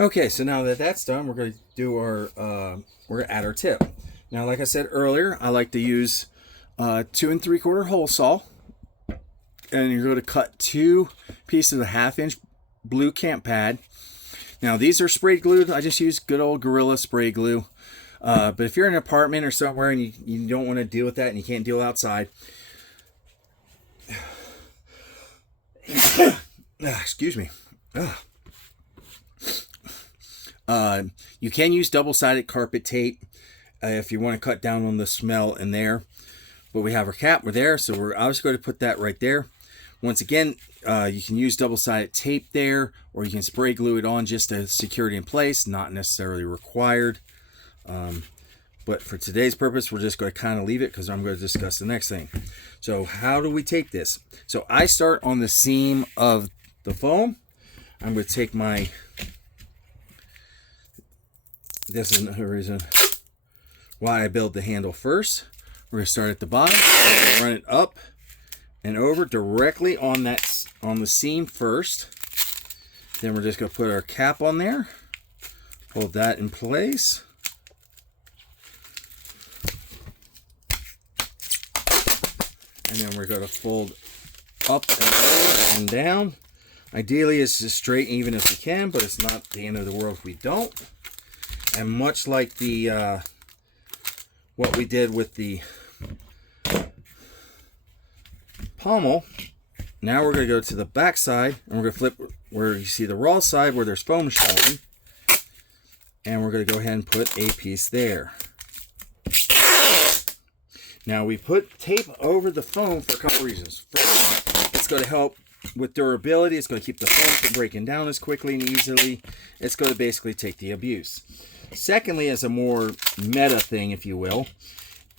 Okay, so now that that's done, we're going to do our we're going to add our tip. Now, like I said earlier, I like to use 2 3/4 hole saw, and you're going to cut 2 pieces of a 1/2 inch blue camp pad. Now, these are spray glued. I just use good old Gorilla spray glue. But if you're in an apartment or somewhere and you don't want to deal with that and you can't deal outside, excuse me. You can use double-sided carpet tape if you want to cut down on the smell in there. But we have our cap, we're there, so we're obviously going to put that right there. Once again, you can use double-sided tape there, or you can spray glue it on just to secure it in place. Not necessarily required. But for today's purpose, we're just going to kind of leave it because I'm going to discuss the next thing. So how do we tape this? So I start on the seam of the foam. I'm going to take my... This is the reason why I build the handle first. We're going to start at the bottom, and run it up and over directly on the seam first. Then we're just going to put our cap on there, hold that in place, and then we're going to fold up and over and down. Ideally, it's as straight and even as we can, but it's not the end of the world if we don't. And much like the what we did with the pommel, now we're going to go to the back side and we're going to flip where you see the raw side where there's foam showing, and we're going to go ahead and put a piece there. Now we put tape over the foam for a couple reasons. First, it's going to help with durability. It's going to keep the foam from breaking down as quickly and easily. It's going to basically take the abuse. Secondly, as a more meta thing, if you will,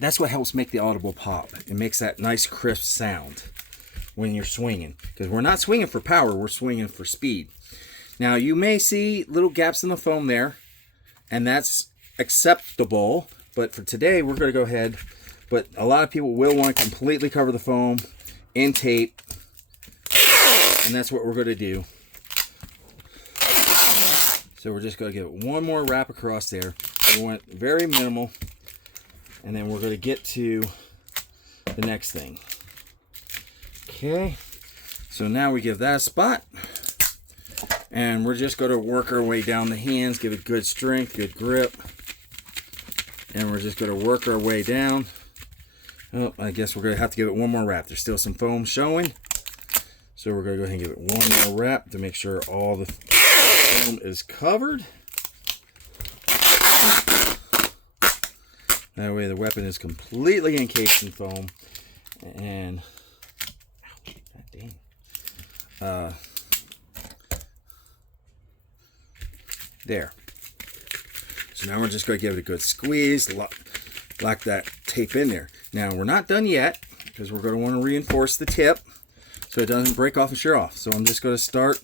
that's what helps make the audible pop. It makes that nice crisp sound when you're swinging. Because we're not swinging for power, we're swinging for speed. Now, you may see little gaps in the foam there, and that's acceptable. But for today, we're going to go ahead. But a lot of people will want to completely cover the foam in tape. And that's what we're going to do. So we're just going to give it one more wrap across there. We want very minimal. And then we're going to get to the next thing. Okay. So now we give that a spot. And we're just going to work our way down the hands. Give it good strength, good grip. And we're just going to work our way down. Oh, I guess we're going to have to give it one more wrap. There's still some foam showing. So we're going to go ahead and give it one more wrap to make sure all the foam is covered. That way the weapon is completely encased in foam. And ouch, God dang. There. So now we're just going to give it a good squeeze, lock that tape in there. Now we're not done yet because we're going to want to reinforce the tip so it doesn't break off and shear off. So I'm just going to start.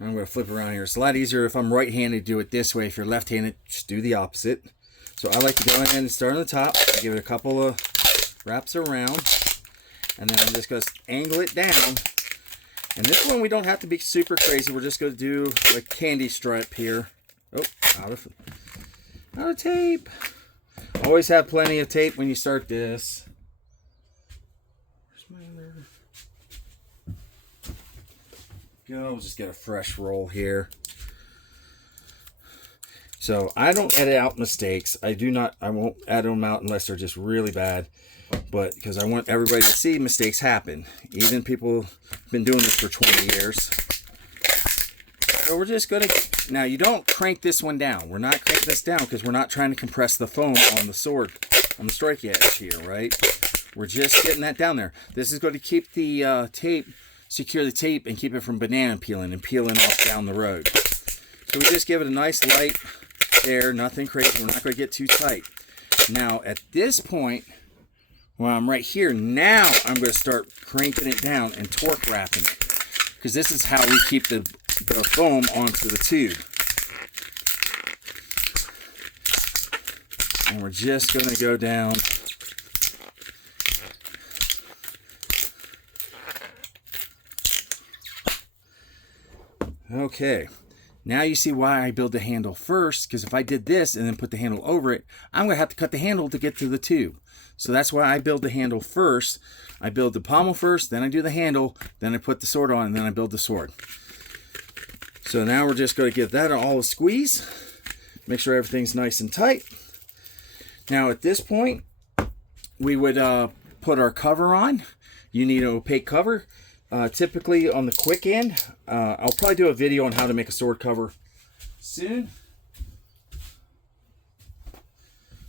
I'm going to flip around here. It's a lot easier if I'm right-handed, do it this way. If you're left-handed, just do the opposite. So I like to go ahead and start on the top, give it a couple of wraps around, and then I'm just going to angle it down. And this one we don't have to be super crazy. We're just going to do like candy stripe here. Oh, out of tape. Always have plenty of tape when you start this. Where's my other? Go, just get a fresh roll here. So I don't edit out mistakes. I won't edit them out unless they're just really bad. But because I want everybody to see mistakes happen. Even people who've been doing this for 20 years. So we're just going to... Now, you don't crank this one down. We're not cranking this down because we're not trying to compress the foam on the sword, on the strike edge here, right? We're just getting that down there. This is going to keep the tape, secure the tape, and keep it from banana peeling and peeling off down the road. So we just give it a nice light there, nothing crazy. We're not going to get too tight. Now, at this point, when I'm right here, now I'm going to start cranking it down and torque wrapping it. Because this is how we keep the foam onto the tube. And we're just going to go down. Okay. Now you see why I build the handle first, because if I did this and then put the handle over it, I'm going to have to cut the handle to get to the tube. So that's why I build the handle first. I build the pommel first, then I do the handle, then I put the sword on, and then I build the sword. So now we're just going to give that all a squeeze. Make sure everything's nice and tight. Now at this point, we would put our cover on. You need an opaque cover. Typically on the quick end, I'll probably do a video on how to make a sword cover soon.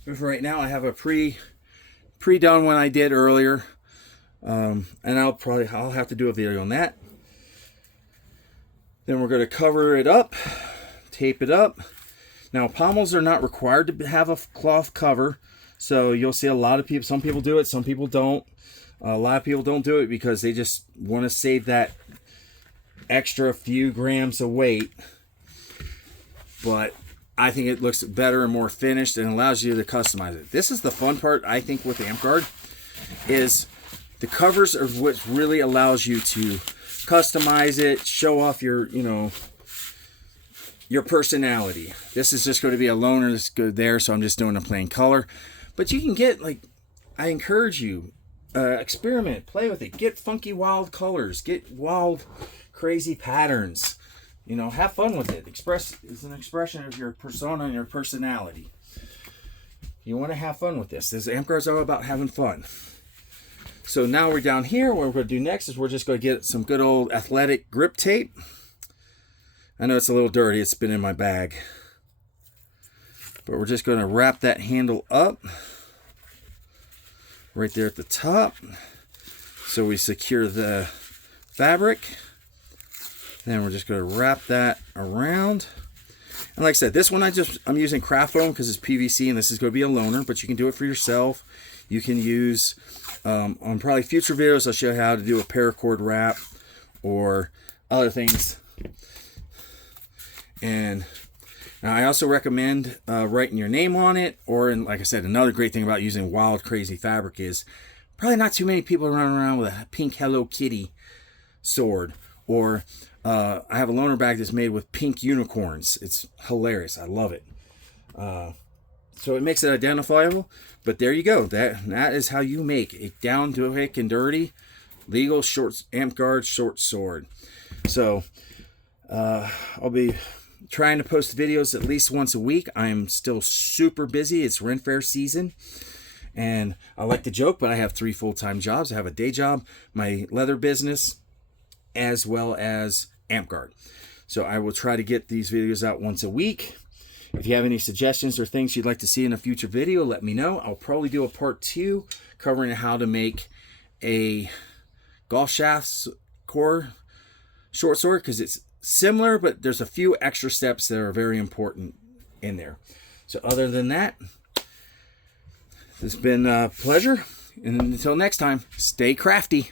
But for right now, I have a pre-done one I did earlier, and I'll have to do a video on that. Then we're going to cover it up, tape it up. Now pommels are not required to have a cloth cover, so you'll see a lot of people. Some people do it, some people don't. A lot of people don't do it because they just want to save that extra few grams of weight. But I think it looks better and more finished and allows you to customize it. This is the fun part, I think, with Amtgard, is the covers are what really allows you to customize it, show off your, your personality. This is just going to be a loner that's good there, so I'm just doing a plain color. But you can get, I encourage you, experiment, play with it, get funky wild colors, get wild crazy patterns, have fun with it. It's an expression of your persona and your personality. You want to have fun with this. Amtgard's all about having fun. So now we're down here. What we're going to do next is we're just going to get some good old athletic grip tape. I know it's a little dirty, it's been in my bag, but we're just going to wrap that handle up right there at the top, so we secure the fabric. Then we're just going to wrap that around. And like I said, this one I'm using craft foam because it's PVC, and this is going to be a loner, but you can do it for yourself. You can use on probably future videos, I'll show you how to do a paracord wrap or other things. And now I also recommend writing your name on it, or, like I said, another great thing about using wild, crazy fabric is probably not too many people running around with a pink Hello Kitty sword. Or I have a loner bag that's made with pink unicorns. It's hilarious. I love it. So it makes it identifiable. But there you go. That is how you make a down to quick and dirty legal Amtgard short sword. So I'll be trying to post videos at least once a week. I'm still super busy. It's Ren Fair season. And I like to joke, but I have 3 full-time jobs. I have a day job, my leather business, as well as Amtgard. So I will try to get these videos out once a week. If you have any suggestions or things you'd like to see in a future video, let me know. I'll probably do a part 2 covering how to make a golf shaft core short sword, because it's similar, but there's a few extra steps that are very important in there. So other than that, it's been a pleasure. And until next time, stay crafty.